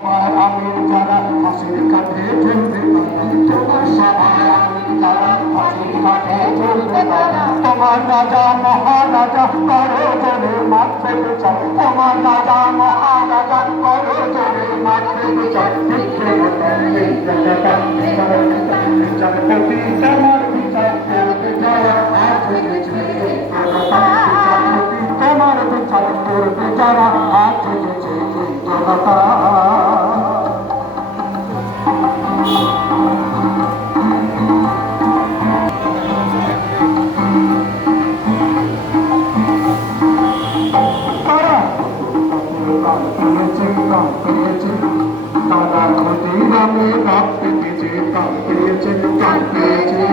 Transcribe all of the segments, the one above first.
আমির যারা হাসির কাঠে ঝুলবে তোমার সবাই আমির যারা হাসির কাঠে ঝুলবে তোমার রাজা মহারাজা, করো বিচার তোমার রাজা মহারাজা আজ হয়েছে এই জগতা তারা ক্ষতি নামে প্রাণ পেয়েছে প্রাণ পেয়েছে প্রাণ পেয়েছে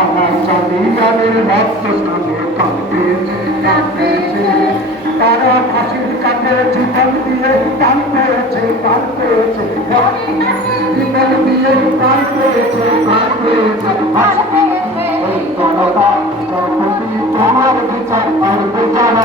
আমার চাঁদিয়ানের ভক্ত স্থানে প্রাণ পেয়েছে প্রাণ পেয়েছে তারা ফাঁসির কাঠে জীবন দিয়ে প্রাণ পেয়েছে প্রাণ পেয়েছে। জীবন দিয়ে প্রাণ পেয়েছে প্রাণ পেয়েছে। জনতা জগতি তোমার বিচার করবে যারা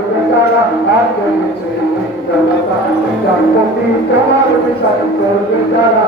বিচার করি